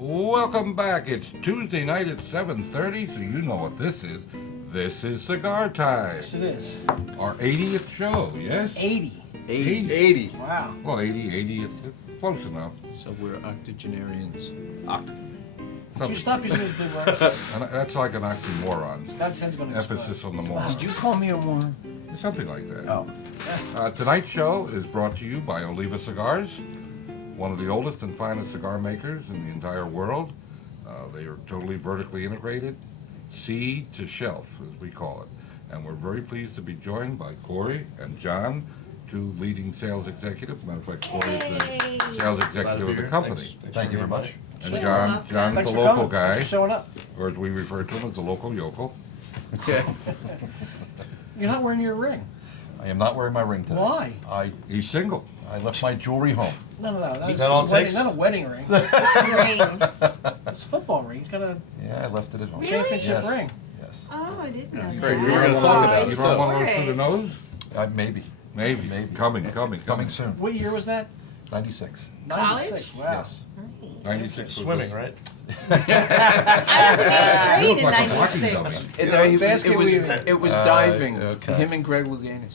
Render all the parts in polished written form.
Welcome back. It's Tuesday night at 7:30, so you know what this is. This is Cigar Time. Yes, it is. Our 80th show, yes? 80. 80. Wow. Well, 80, it's close enough. So we're octogenarians. Did you stop using those big words? And that's like an oxymoron. God's head's going to explode. Emphasis on the moron. Did you call me a moron? Something like that. Oh. Tonight's show is brought to you by Oliva Cigars, one of the oldest and finest cigar makers in the entire world. They are totally vertically integrated, seed to shelf, as we call it. And we're very pleased to be joined by Corey and John, two leading sales executives. Matter of fact, Corey is the sales executive of the company. Thank you very much. And John's Thanks the for local coming. guy, Thanks for showing up. or as we refer to him as the local yokel. Yeah. You're not wearing your ring. I am not wearing my ring today. Why? He's single. I left my jewelry home. No. That's that all it a wedding, takes? not a wedding ring. Ring. It's a football ring. He's got a Yeah, I left it at home. Really? championship Yes. ring. Yes. Oh, I didn't know You that. were gonna talk about You don't want to go through the nose? Maybe. Maybe. Maybe. Coming. soon. What year was that? 96. 96. Wow. Yes. 96 was Swimming, this- right? I You was look in like a hockey 96. dummy. Basket weaving. It was diving. okay. Him and Greg Louganis.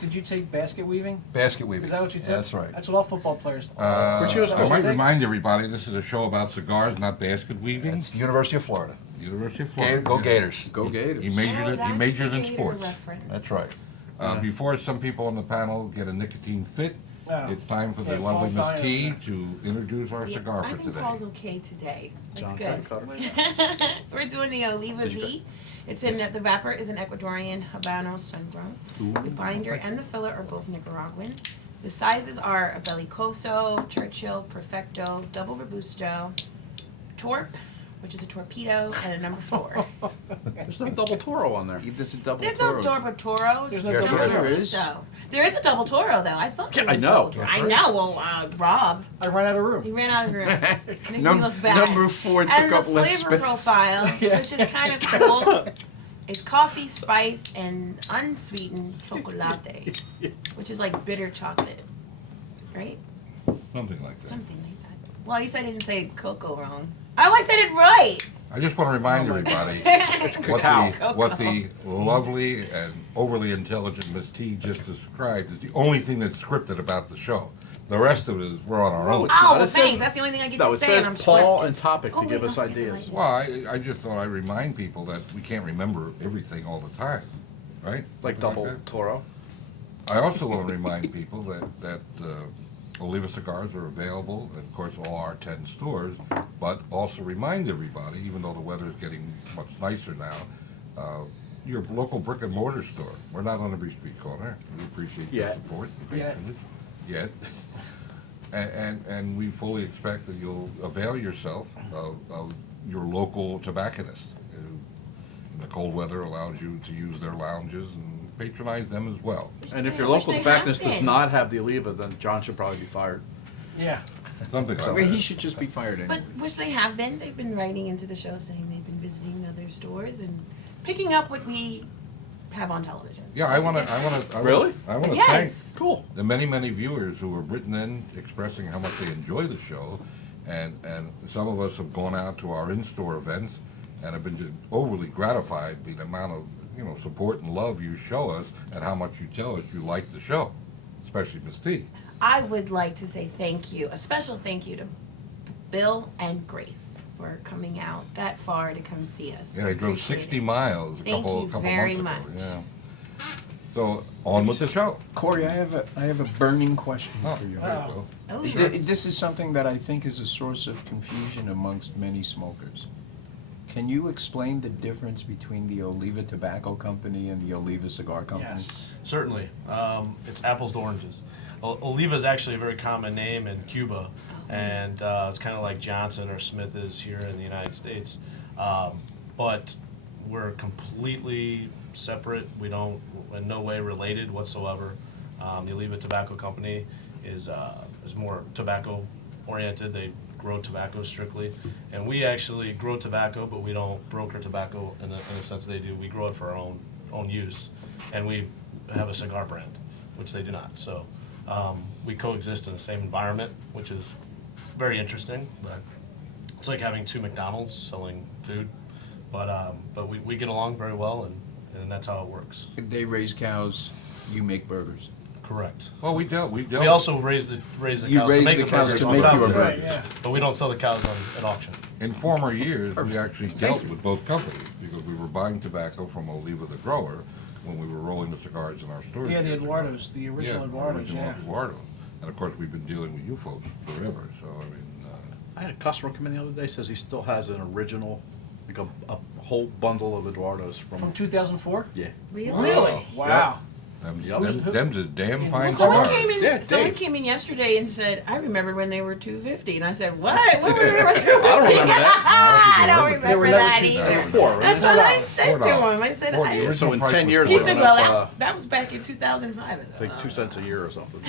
Did you take basket weaving? Basket weaving. Is that what you took? Yeah, that's right. That's what all football players. Where'd you go to I school? might remind everybody, this is a show about cigars, not basket weaving. It's the University of Florida. University of Florida. Go Gators. Go Gators. He majored in sports. That's right. Before some people on the panel get a nicotine fit, No. it's time for the Yeah, lovely Paul's Miss dying T over to introduce our cigar I for think today. Paul's okay today. That's John good. Cutter. We're doing the Oliva V. It's in the wrapper is an Ecuadorian Habano sun-grown. The binder and the filler are both Nicaraguan. The sizes are a Bellicoso, Churchill, Perfecto, Double Robusto, Torp, which is a torpedo, and a number 4. There's no double Toro on there. There's a double There's no Toro. Torp Toro. There's no Yes, double there Toro. is. There is a double Toro, though. I thought. Yeah, there was I know. double Toro. I know. Well, Rob, I ran out of room. he ran out of room. Makes me Num- look bad. number 4 took And the up less flavor space. profile, Yeah. which is kind of cool, is coffee, spice, and unsweetened chocolate, which is like bitter chocolate, right? Something like that. Something like that. Well, at least I didn't say cocoa wrong. Oh, I said it right. I just want to remind everybody Cacao. what the lovely and overly intelligent Miss T just described is the only thing that's scripted about the show. The rest of it is we're on our own. it's Oh, not. well, It says- thanks. That's the only thing I get No, to it say, and says I'm Paul sweating. and topic Oh, to give wait, us don't forget ideas. my- Well, I just thought I'd remind people that we can't remember everything all the time, right? Like Something double that. Toro. I also want to remind people that Oliva cigars are available, of course, all our 10 stores, but also remind everybody, even though the weather is getting much nicer now, your local brick and mortar store. We're not on every street corner. We appreciate your Yet. support and Yet. patronage. Yet. And we fully expect that you'll avail yourself of your local tobacconist, who in the cold weather allows you to use their lounges and patronize them as well. And if your I wish local they tobacconist had does been. not have the Oliva, then John should probably be fired. Yeah. Something like I mean, he that. should just be fired But anyway. which they have been. They've been writing into the show saying they've been visiting other stores and picking up what we have on television. Yeah, I want to. Really? I want to Yes. thank Cool. the many viewers who have written in expressing how much they enjoy the show, and some of us have gone out to our in-store events and have been just overly gratified by the amount of support and love you show us and how much you tell us you like the show, especially Miss T. I would like to say thank you, a special thank you to Bill and Grace for coming out that far to come see us. Yeah, they drove Appreciate 60 it. miles a Thank couple you months very ago. much. Yeah. So on with the show. Corey, I have a burning question Oh, for you. there you go. Oh, This is something that I think is a source of confusion amongst many smokers. Can you explain the difference between the Oliva Tobacco Company and the Oliva Cigar Company? Yes. Certainly. It's apples to oranges. Oliva is actually a very common name in Cuba, and it's kind of like Johnson or Smith is here in the United States. But we're completely separate. We don't, in no way related whatsoever. The Oliva Tobacco Company is more tobacco oriented. They grow tobacco strictly, and we actually grow tobacco, but we don't broker tobacco in the sense they do. We grow it for our own use, and we have a cigar brand, which they do not. So we coexist in the same environment, which is very interesting. But it's like having two McDonald's selling food, but we get along very well, and that's how it works. They raise cows, you make burgers. Correct. Well, we dealt. We also raise the cows. You raise to make the cows burgers to on make top your of it. Right, burgers. yeah. But we don't sell the cows at auction. In former years, we actually dealt with both companies because we were buying tobacco from Oliva, the grower, when we were rolling the cigars in our stores. Yeah, the years ago. Eduardos, the original Eduardos, original yeah. Eduardo. And of course, we've been dealing with you folks forever. So I mean, I had a customer come in the other day, says he still has an original, like a whole bundle of Eduardos From 2004? Yeah. Really? Really? Wow. them's just damn fine Someone cigars. came in. Yeah, someone Dave. came in yesterday and said, "I remember when they were $2.50," and I said, "What? What were they?" I don't remember that. I don't They remember were never that $2. either. Four, right? That's what I said to $4. him. I said, $4. I, The original So in price 10 was years he ago, said, $4. "Well, that's, that was back in 2005." It's like 2 cents a year or something.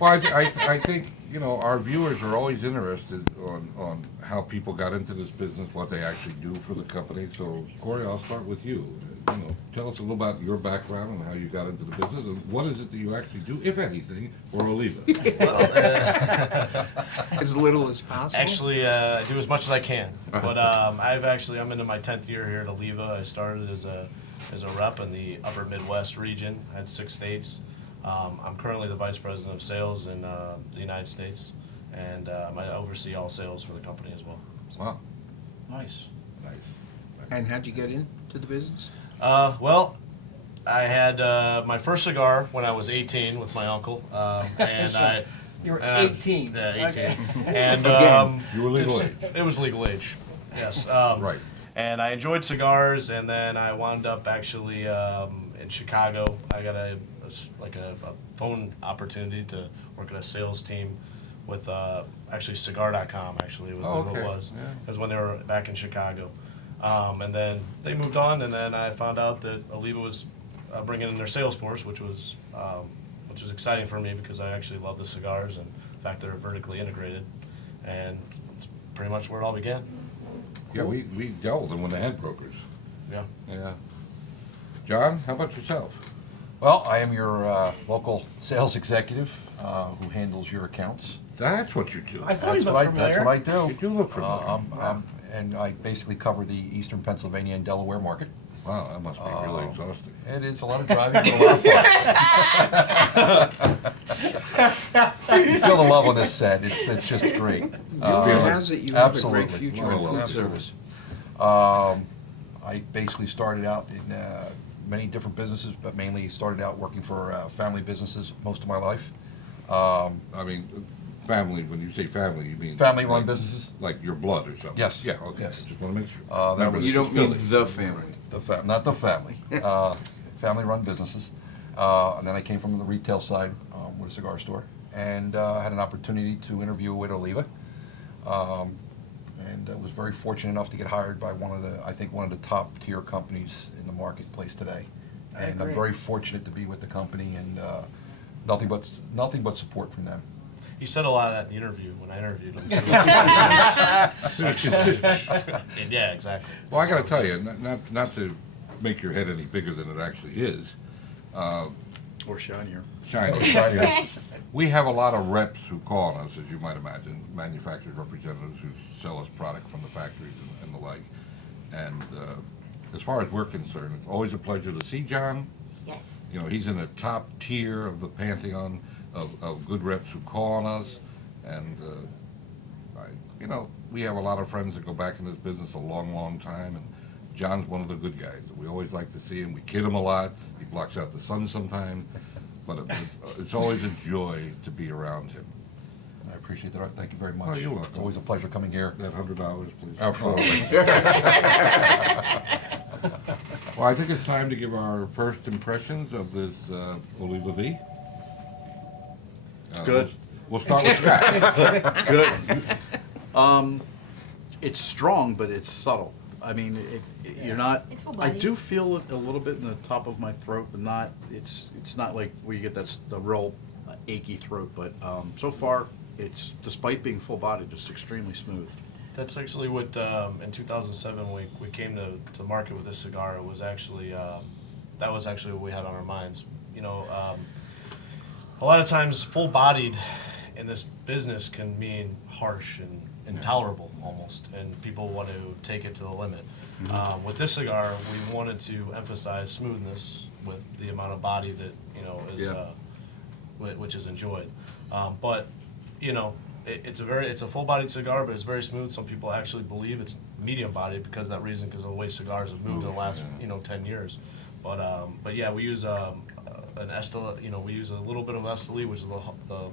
Well, I think, you know, our viewers are always interested on how people got into this business, what they actually do for the company. So, Corey, I'll start with you. You know, tell us a little about your background and how you got into the business, and what is it that you actually do, if anything, for Oliva? As little as possible? Actually, I do as much as I can. But I'm into my 10th year here at Oliva. I started as a rep in the upper Midwest region. I had 6 states. I'm currently the vice president of sales in the United States, and I oversee all sales for the company as well. Wow, Nice. nice. And how'd you get into the business? Well, I had my first cigar when I was 18 with my uncle, and So, you were and 18. Yeah, 18. Okay. And Again. You were legal age. It was legal age. Yes. Right. And I enjoyed cigars, and then I wound up actually in Chicago. I got a phone opportunity to work at a sales team with actually Cigar.com. Actually, was Oh, what okay. it was. Yeah. It was when they were back in Chicago, and then they moved on, and then I found out that Oliva was bringing in their sales force, which was exciting for me because I actually love the cigars and the fact they're vertically integrated, and it's pretty much where it all began. Yeah, we dealt with them when they had brokers. Yeah. Yeah. John, how about yourself? Well, I am your local sales executive who handles your accounts. That's what you do. I thought he That's looked what familiar. That's what I do. You do look familiar. And I basically cover the eastern Pennsylvania and Delaware market. Wow, that must be really exhausting. It is a lot of driving, but a lot of fun. You feel the love on this set. It's just great. Rumor has it you have a absolutely. great future in Oh, food absolutely. service. I basically started out in many different businesses, but mainly started out working for family businesses most of my life. I mean, family, when you say family, you mean... Family-run like- businesses? Like your blood or something? Yes. Yeah, okay. Yes. Just want to make sure. That Remember, was- You this don't is mean Philly. the family. Not the family. Family-run businesses. And then I came from the retail side with a cigar store, and had an opportunity to interview with Oliva. And was very fortunate enough to get hired by one of the top tier companies in the marketplace today. I And I'm agree. very fortunate to be with the company, and nothing but support from them. He said a lot of that in the interview when I interviewed him. Yeah, exactly. Well, I got to tell you, not to make your head any bigger than it actually is, Or shinier. shiny. We have a lot of reps who call on us, as you might imagine, manufacturers, representatives who sell us product from the factories and the like. And as far as we're concerned, it's always a pleasure to see John. Yes. You know, he's in the top tier of the pantheon of good reps who call on us. And, you know, we have a lot of friends that go back in this business a long, long time. And John's one of the good guys. We always like to see him. We kid him a lot. He blocks out the sun sometimes. But it's always a joy to be around him. I appreciate that. Thank you very much. Oh, you're welcome. It's always a pleasure coming here. That $100, please. Absolutely. Well, I think it's time to give our first impressions of this Oliva V. It's good. We'll start with Scott. It's good. It's strong, but it's subtle. I mean, you're not. It's full I body. do feel it a little bit in the top of my throat, but not. It's not like where you get the real achy throat. But so far, it's, despite being full bodied, it's extremely smooth. That's actually what, in 2007, we came to market with this cigar. It was actually, that was actually what we had on our minds. You know, a lot of times full-bodied in this business can mean harsh and intolerable almost, and people want to take it to the limit. With this cigar, we wanted to emphasize smoothness with the amount of body that is which is enjoyed. But it's a full-bodied cigar, but it's very smooth. Some people actually believe it's medium-bodied because of that reason, because of the way cigars have moved in the last 10 years. But yeah, we use an Esteli. We use a little bit of Esteli, which is the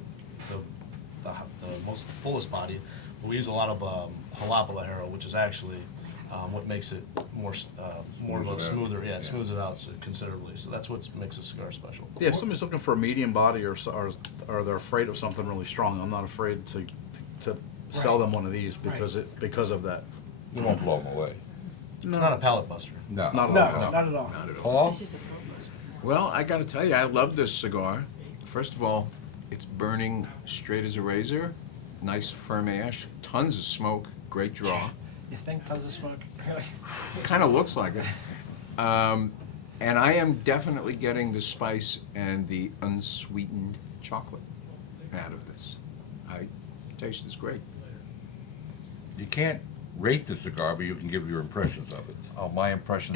most fullest body. But we use a lot of Jalapa Ligero, which is actually what makes it more of a smoother. Yeah, it smooths it out considerably. So that's what makes a cigar special. Yeah, if somebody's looking for a medium body or they're afraid of something really strong, I'm not afraid to sell them one of these because of that. You won't blow them away. It's not a palate buster. No. Not at No, all. not at all. Not at all. Paul? It's just a throat buzzer. Well, I got to tell you, I love this cigar. First of all, it's burning straight as a razor, nice firm ash, tons of smoke, great draw. You think tons of smoke? Really? Kind of looks like it. And I am definitely getting the spice and the unsweetened chocolate out of this. The taste is great. You can't rate the cigar, but you can give your impressions of it. Oh, my impression.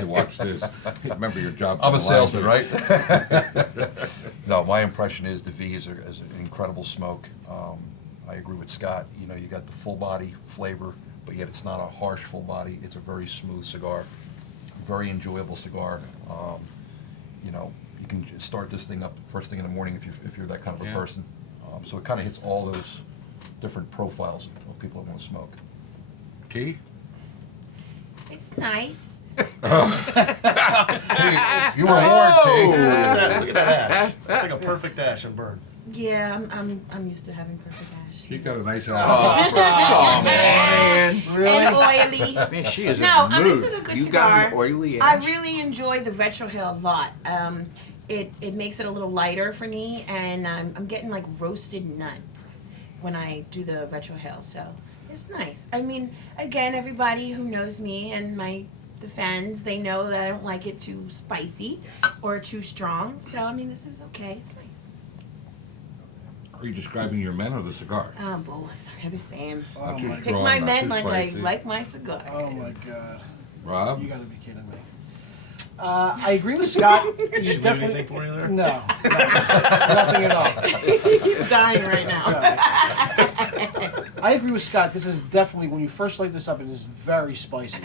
You watch this. Remember your job. I'm a salesman, right? No, my impression is the V is an incredible smoke. I agree with Scott. You got the full body flavor, but yet it's not a harsh full body. It's a very smooth cigar, very enjoyable cigar. You can start this thing up first thing in the morning if you're that kind of a person. So it kind of hits all those different profiles of people that want to smoke. Tea? It's nice. You were warned, Kate. Look at that ash. It's like a perfect ash and burn. Yeah, I'm used to having perfect ash. She got a nice Oh, man. And oily. Man, she is No, in I a mean, mood. this is a good You cigar. got an oily I ash? really enjoy the retrohale a lot. It makes it a little lighter for me, and I'm getting like roasted nuts when I do the retrohale, so it's nice. I mean, again, everybody who knows me and the fans, they know that I don't like it too spicy or too strong. So I mean, this is okay. It's nice. Are you describing your men or the cigar? Both. They're the same. Oh Not too my Pick strong, my not men too like I spicy. like my cigar. Oh my God. Rob? You gotta be kidding me. I agree with Scott. Should You we leave definitely. anything for you there? No, nothing at all. He's dying right now. Sorry. I agree with Scott. This is definitely, when you first light this up, it is very spicy.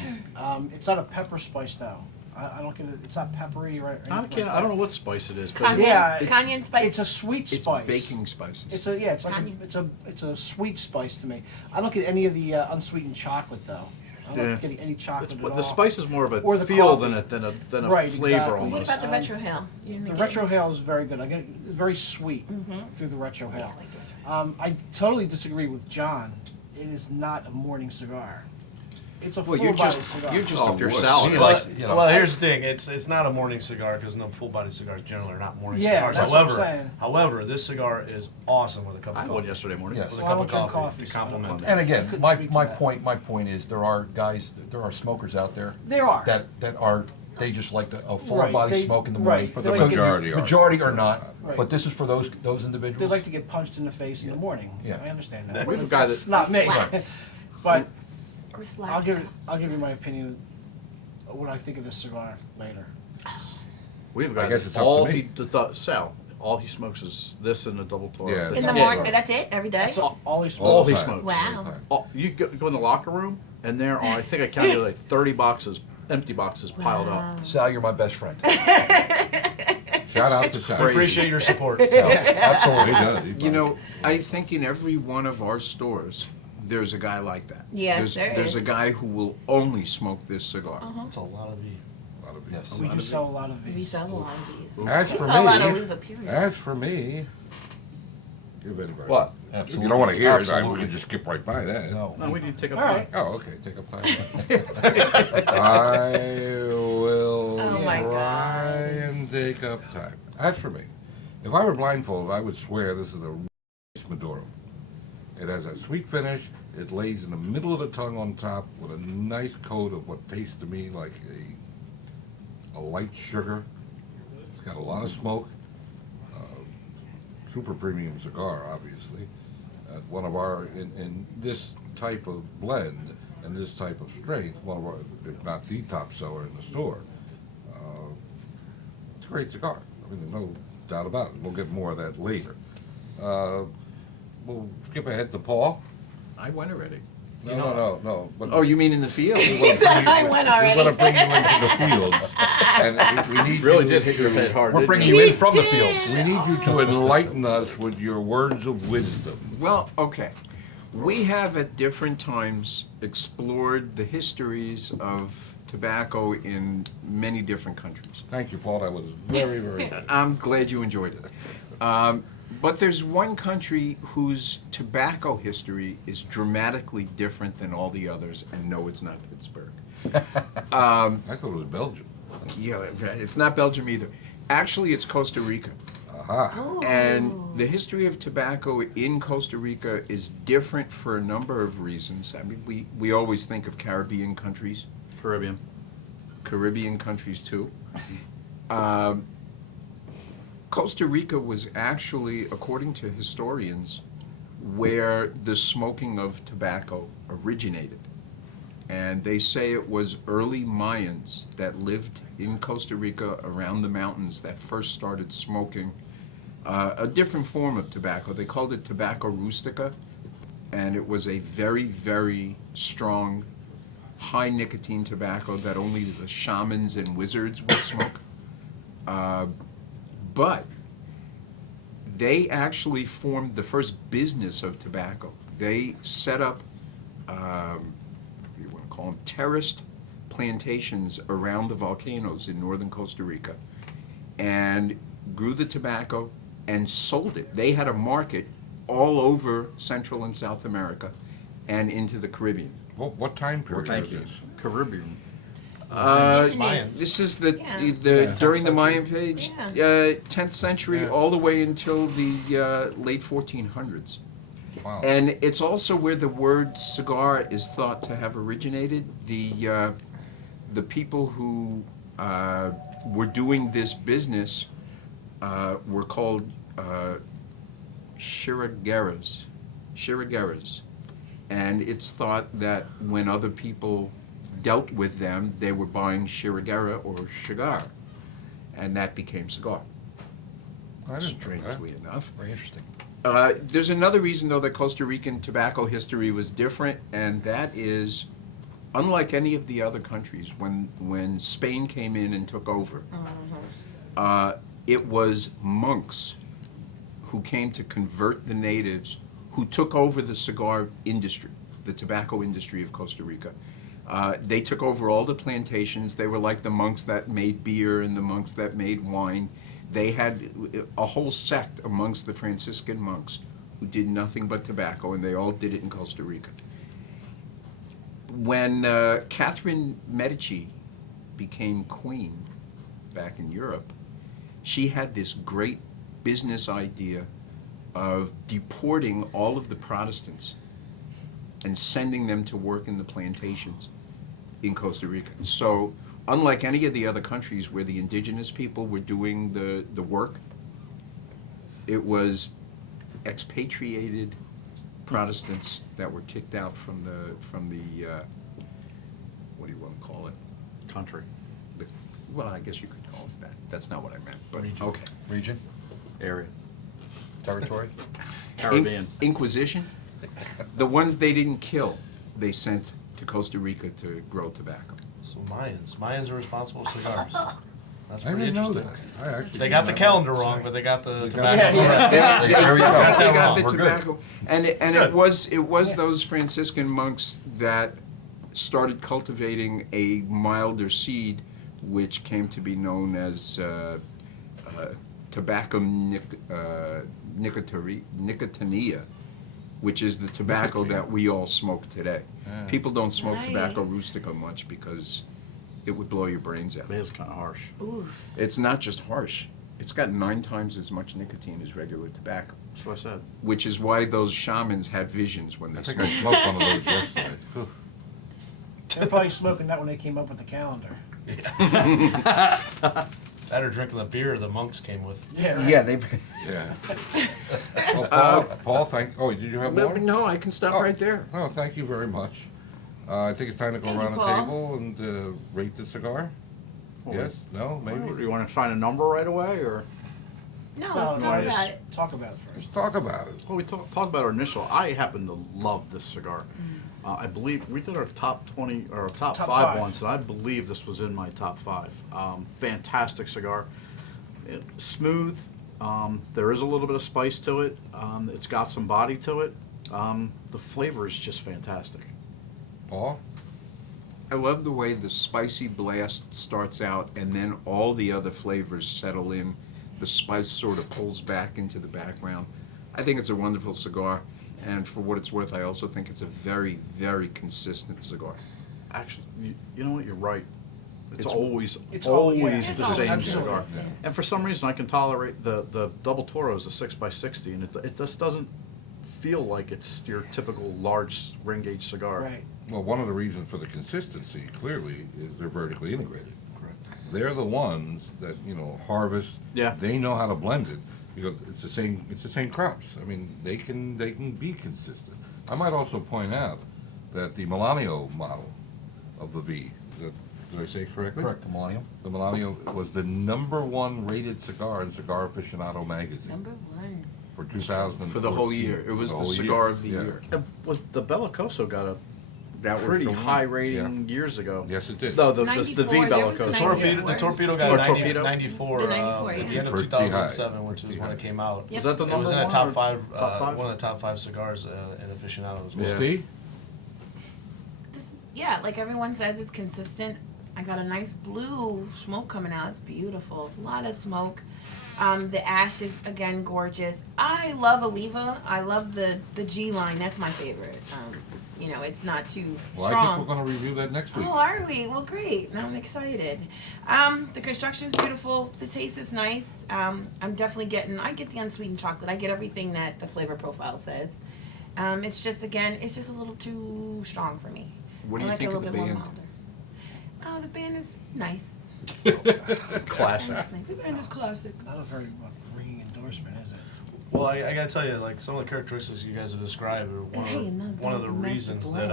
It's not a pepper spice though. I don't get it. It's not peppery, right? or anything like I don't know what spice it is, but Cayenne, Yeah, cayenne spice. It's a sweet It's spice. baking spices. It's a it's like Cayenne. it's a sweet spice to me. I don't get any of the unsweetened chocolate though. I'm Yeah. not getting any chocolate at all. the spice is more of Or a the feel coffee. than a Right, flavor exactly. What almost. about the retrohale? You didn't The get it. retrohale is very good. I get it's very sweet through the Yeah, retrohale. I like the retrohale. I totally disagree with John. It is not a morning cigar. It's a Well, full body cigar. you're just Oh, a if you're wuss. salad. Well, here's the thing. It's not a morning cigar because no full-body cigars generally are not morning Yeah, cigars. that's what I'm saying. However, this cigar is awesome with a cup I of had one coffee. yesterday morning. Yes. With a Well, I cup don't of drink coffee coffee, to so I don't complement know. that. And again, Couldn't my speak to that. my point is there are smokers out there There are. that are they just like a full Right, body they- smoke in the right, morning. they The like to get- majority are. Majority are not, Right. but this is for those individuals. They like to get punched in the face in the morning. Yeah. I understand that. We have a guy It's that not me. Slapped. But Or slap I'll give style. you my opinion of what I think of this cigar later. We have a I guy guess that it's up to all me. he Sal, all he smokes is this and a double tall. Yeah. In the morning, that's it, every day? That's all he All smokes. he the time. smokes. Wow. You go in the locker room, and there are, I think I counted like 30 boxes, empty boxes piled Wow. up. Sal, you're my best friend. Shout out to Sal. We appreciate your support. Sal. Absolutely. He does, he You does. know, I think in every one of our stores, there's a guy like that. Yes, there There's is. a guy who will only smoke this cigar. That's a lot of meat. A lot of it. Yes. We do sell a lot of We these. sell a lot of these. As We for sell a lot of me, Oliva, period. as for me, give anybody. What? If you don't want to hear it, we Absolutely. can just skip right by that. No. No, we need to take up All time. right. Oh, okay, take up time. I will Oh, my try God. and take up time. As for me, if I were blindfolded, I would swear this is a Maduro. It has a sweet finish. It lays in the middle of the tongue on top with a nice coat of what tastes to me like a light sugar. It's got a lot of smoke. Super premium cigar, obviously. One of our, and this type of blend and this type of strength, one of our, if not the top seller in the store. It's a great cigar. I mean, there's no doubt about it. We'll get more of that later. We'll skip ahead to Paul. I went already. No. But Oh, you mean in the field? He said I went we already. want to bring you into the fields, and we need Really you did hit your to- head hard. We're didn't bringing it? you in from the did. fields. We need you to enlighten us with your words of wisdom. Well, okay. We have at different times explored the histories of tobacco in many different countries. Thank you, Paul. That was very, very good. I'm glad you enjoyed it. But there's one country whose tobacco history is dramatically different than all the others, and no, it's not Pittsburgh. I thought it was Belgium. Yeah, it's not Belgium either. Actually, it's Costa Rica. Aha. And the history of tobacco in Costa Rica is different for a number of reasons. I mean, we always think of Caribbean countries, Caribbean countries too. Costa Rica was actually, according to historians, where the smoking of tobacco originated. And they say it was early Mayans that lived in Costa Rica around the mountains that first started smoking a different form of tobacco. They called it tobacco rustica, and it was a very, very strong, high nicotine tobacco that only the shamans and wizards would smoke. But they actually formed the first business of tobacco. They set up, you want to call them terraced plantations around the volcanoes in northern Costa Rica, and grew the tobacco and sold it. They had a market all over Central and South America and into the Caribbean. What time period Thank is you. this? Caribbean. Mayans. This is the, Yeah. the during the Mayan page, Yeah. 10th century, Yeah. all the way until the late 1400s. Wow. And it's also where the word cigar is thought to have originated. The people who were doing this business were called chirigueras. And it's thought that when other people dealt with them, they were buying chiriguera or cigar, and that became cigar. I didn't know that. Strangely enough. Very interesting. There's another reason, though, that Costa Rican tobacco history was different, and that is, unlike any of the other countries, when Spain came in and took over, it was monks who came to convert the natives, who took over the cigar industry, the tobacco industry of Costa Rica. They took over all the plantations. They were like the monks that made beer and the monks that made wine. They had a whole sect amongst the Franciscan monks who did nothing but tobacco, and they all did it in Costa Rica. When Catherine Medici became queen back in Europe, she had this great business idea of deporting all of the Protestants and sending them to work in the plantations in Costa Rica. So, unlike any of the other countries where the indigenous people were doing the work, it was expatriated Protestants that were kicked out from the what do you want to call it? Country. Well, I guess you could call it that. That's not what I meant, but Region. okay. Region, Area. territory? Caribbean. Inquisition. The ones they didn't kill, they sent to Costa Rica to grow tobacco. So Mayans are responsible for cigars. That's I pretty didn't know interesting. that. I actually They got the didn't know calendar that. wrong, but they got the They got tobacco it. correct. There we go. Got that got wrong. the We're good. tobacco, and it Good. was those Franciscan monks that started cultivating a milder seed, which came to be known as Tabacum nicotiana, which is the tobacco that we all smoke today. People don't smoke tobacco Nice. rustica much because it would blow your brains out. It is kind of harsh. Ooh. It's not just harsh. It's got 9 times as much nicotine as regular tobacco, That's what I said. which is why those shamans had visions when I they think I smoked. smoked one of those yesterday. Whew. They're probably smoking that when they came up with the calendar. That or drinking the beer the monks came with. Yeah, right. Yeah, they've. Yeah. Well, Paul, oh, did you have more? No, I can stop Oh. right there. Oh, thank you very much. I think it's time to go Thank you, around the Paul. table and rate the cigar. Well, Yes? No? Maybe? Do you want to find a number right away, or? No, No, let's no, talk just about it. talk about it first. Let's talk about it. Well, we talked about our initial. I happen to love this cigar. I believe we did our top 20 or our top Top 5 5. once, and I believe this was in my top 5. Fantastic cigar. Smooth. There is a little bit of spice to it. It's got some body to it. The flavor is just fantastic. Paul? I love the way the spicy blast starts out and then all the other flavors settle in. The spice sort of pulls back into the background. I think it's a wonderful cigar, and for what it's worth, I also think it's a very, very consistent cigar. Actually, you know what? You're right. It's It's- always It's always yeah, the it's same absolutely. cigar. Yeah. And for some reason, I can tolerate the Double Toro is a 6x60, and it just doesn't feel like it's your typical large ring gauge cigar. Right. Well, one of the reasons for the consistency, clearly, is they're vertically integrated. Correct. They're the ones that, harvest. Yeah. They know how to blend it, because it's the same crops. I mean, they can be consistent. I might also point out that the Melanio model of the V, did I say it correctly? Correct, the Millennium. The Melanio was the #1 rated cigar in Cigar Aficionado magazine Number 1. for 2014. For the whole year. It was the whole cigar of the yeah. year. Was the Bellicoso got a That was pretty the one. high rating years ago? Yes, it did. No, the V 94, there was a Bellicoso. 94. The torpedo got Or a 90, torpedo? 94, The 94, at the yeah. end of Pretty 2007, high. which was Pretty when it high. came out. Yep. Is that the It number was in one? a top or five, top 5? one of the top 5 cigars in aficionado as well. Yeah. Steve? Yeah, like everyone says, it's consistent. I got a nice blue smoke coming out. It's beautiful. A lot of smoke. The ash is, again, gorgeous. I love Oliva. I love the G line. That's my favorite. It's not too Well, I strong. think we're going to review that next week. Oh, are we? Well, great. Now I'm excited. The construction's beautiful. The taste is nice. I'm definitely I get the unsweetened chocolate. I get everything that the flavor profile says. It's just a little too strong for me. What do you I like think it a of the little bit band? more milder. Oh, the band is nice. Classic. The band is classic. Not a very ringing endorsement, is it? Well, I gotta tell you, like, some of the characteristics you guys have described are Hey, and those one of the guys are nice reasons to that,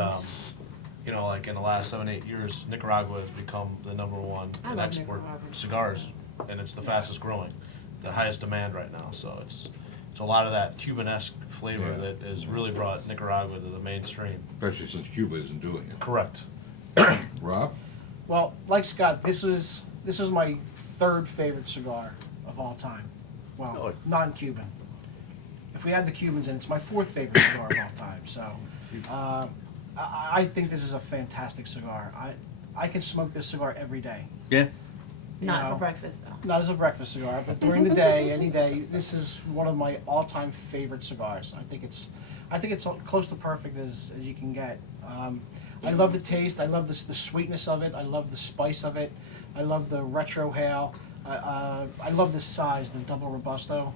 blend. like in the last 7-8 years, Nicaragua has become the #1 I in love export Nicaragua. cigars, and it's the fastest growing, the highest demand right now. So it's a lot of that Cuban-esque flavor Yeah. that has really brought Nicaragua to the mainstream. Especially since Cuba isn't doing it. Correct. Rob? Well, like Scott, this was my 3rd favorite cigar of all time. Well, Really? non-Cuban. If we add the Cubans in, it's my 4th favorite cigar of all time. So, I think this is a fantastic cigar. I can smoke this cigar every day. Yeah. You Not know, for breakfast, though. Not as a breakfast cigar, but during the day, any day, this is one of my all-time favorite cigars. I think it's close to perfect as you can get. I love the taste. I love the sweetness of it. I love the spice of it. I love the retro hail. I love the size. The double robusto.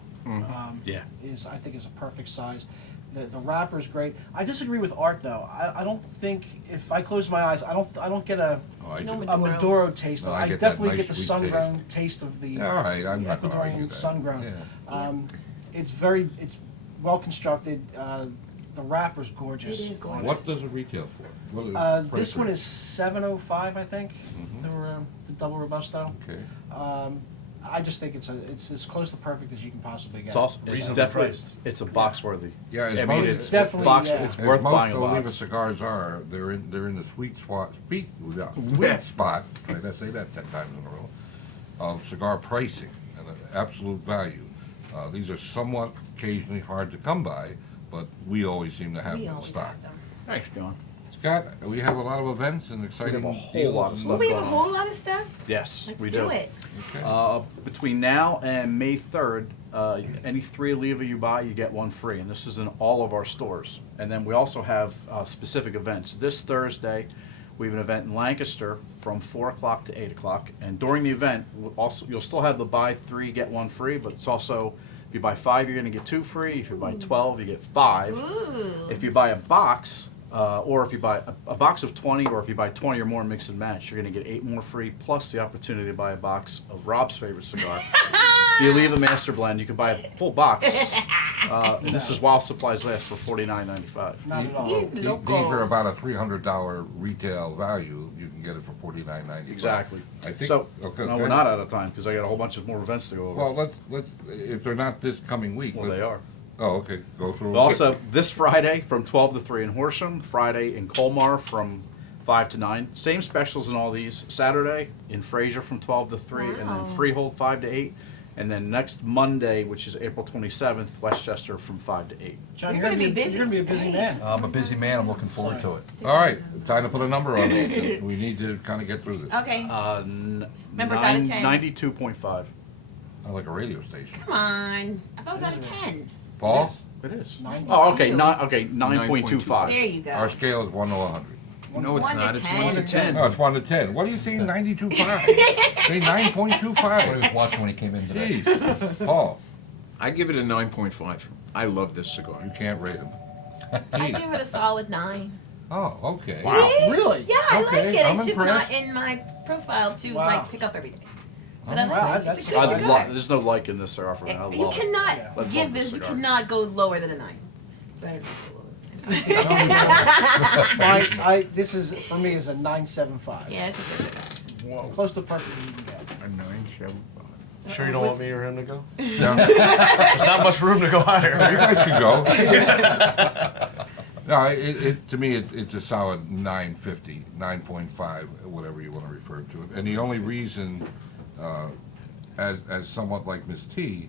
Yeah. I think is a perfect size. The wrapper is great. I disagree with Art though. I don't think if I close my eyes, I don't get a Oh, I No, do. Maduro. Maduro taste. No, I I get that definitely nice get the sweet sun-grown taste of the All right, I'm not going to argue Ecuadorian that. sun-grown. Yeah. It's well constructed. The wrapper's gorgeous. It is gorgeous. What does it retail for? What is the price This one range? is $705, I think. Mhm. The double robusto. Okay. I just think it's as close to perfect as you can possibly get. It's also Reasonably definitely priced. it's a box worthy. Yeah, as I mean, most- it's It's definitely, yeah. It's As worth most buying a Oliva box. cigars are, they're in the sweet spot, sweet spot, did I say that 10 times in a row, of cigar pricing and absolute value. These are somewhat occasionally hard to come by, but we always seem to have We them in always stock. have them. Thanks, John. Scott, we have a lot of events and exciting a whole deals lot of and- stuff. We have a going whole lot of stuff. Yes, Let's we do it. Okay. Between now and May 3rd, any 3 Oliva you buy, you get 1 free, and this is in all of our stores. And then we also have specific events. This Thursday, we have an event in Lancaster from 4 o'clock to 8 o'clock. And during the event, you'll still have the buy 3, get 1 free, but it's also, if you buy 5, you're going to get 2 free. If you buy 12, you get 5. Ooh. If you buy a box, or if you buy a box of 20, or if you buy 20 or more mix and match, you're going to get 8 more free, plus the opportunity to buy a box of Rob's favorite cigar, the Oliva Master Blend. You can buy a full box, and this is while supplies last, for $49.95. Not at all. He's These local. are about a $300 retail value. You can get it for $49.95. Exactly. I think. So, okay, no, we're not out of time, because I got a whole bunch of more events to go over. Well, let's. If they're not this coming week. Well, let's- they are. Oh, okay. Go through. Also, this Friday from 12 to 3 in Horsham, Friday in Colmar from 5 to 9. Same specials in all these. Saturday in Fraser from 12 to 3, and Wow. then Freehold 5 to 8. And then next Monday, which is April 27th, Westchester from 5 to 8. John, You're gonna be busy. You're gonna be a busy man. I'm a busy man, I'm looking forward to it. All right. Time to put a number on it. We need to kind of get through this. Okay. Members Nine- out of 10. 92.5. I like a radio station. Come on. I thought it was out of 10. Paul, It is. 92. Oh, okay, 9.25. There you go. our scale is 1 to 100. No, it's 1 to not. It's 10. 1 to 10. No, it's 1 to 10. What are you saying? 92.5. Say I 9.25. was watching when he came in today. Jeez, Paul, I give it a 9.5. I love this cigar. you can't rate him. I give it a solid 9. Oh, okay. Wow. See? Really? Yeah, I Okay, like it. I'm It's just impressed. not in my profile to Wow. like pick up every day. But I Oh, like wow, it. that's It's a good surprising. cigar. There's no like in this cigar for me. I love You it. cannot Yeah. I love give this this. You cigar. cannot go lower than a 9. Right. This is, for me, is a 9.75. Yeah, it's a good cigar. Whoa. Close to perfect as you can get. A 9.75. Sure you don't want me or him to go? No, There's not much room to go you higher. guys can go. No, to me, it's a solid 9.50, 9.5, whatever you want to refer to it. And the only reason, as somewhat like Miss T,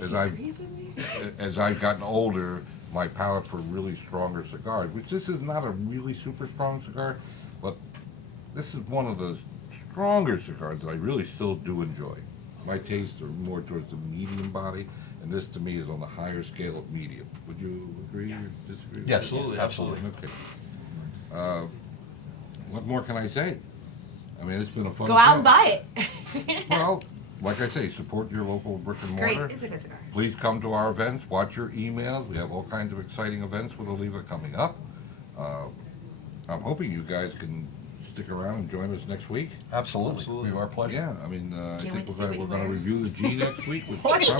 as I've Agrees with me? as I've gotten older, my palate for really stronger cigars, which this is not a really super strong cigar, but this is one of the stronger cigars that I really still do enjoy. My tastes are more towards the medium body, and this to me is on the higher scale of medium. Would you agree or disagree? with Yes, Absolutely, absolutely. that? Okay. What more can I say? I mean, it's been a fun Go out show. and buy it. Well, like I say, support your local brick and Great. mortar. It's a good cigar. Please come to our events, watch your emails. We have all kinds of exciting events with Oliva coming up. I'm hoping you guys can stick around and join us next week. Absolutely, Absolutely. our pleasure. Yeah, I mean, I Can't think wait to we're see gonna what you review the G next week. With I'm That's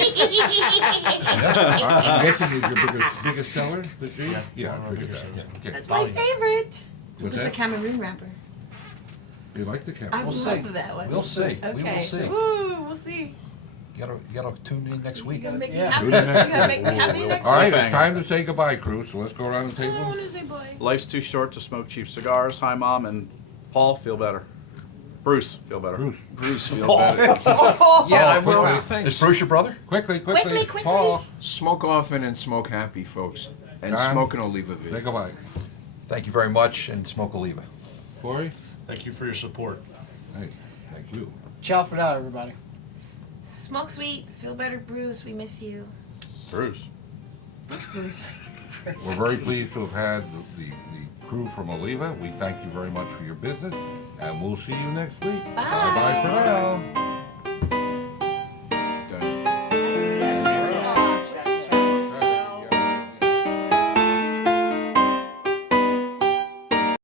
guessing is your biggest seller, the G? Yeah, I figured that. Okay. my favorite. What's It's a that? Cameroon wrapper. You like the I camera? We'll love see. that one. We'll see. Okay. We will see. Woo, we'll see. You gotta tune in next You're week. gonna make me Yeah. happy. Do You're that. gonna make me happy next All right, week. it's time to say goodbye, crew, so let's go around the I don't table. want to say bye. Life's too short to smoke cheap cigars. Hi, Mom, and Paul, feel better. Bruce, feel better. Bruce, Bruce, feel better. Oh, Yeah, I will. quickly. Is Thanks. Bruce your brother? quickly. Quickly. Paul, Smoke often and smoke happy, folks. And John? smoke an Oliva say V. goodbye. Thank you very much, and smoke Oliva. Corey? Thank you for your support. Hey, thank you. Ciao for now, everybody. Smoke sweet, feel better, Bruce. We miss you. Bruce. Bruce. We're very pleased to have had the crew from Oliva. We thank you very much for your business, and we'll see you next week. Bye. Bye-bye for now.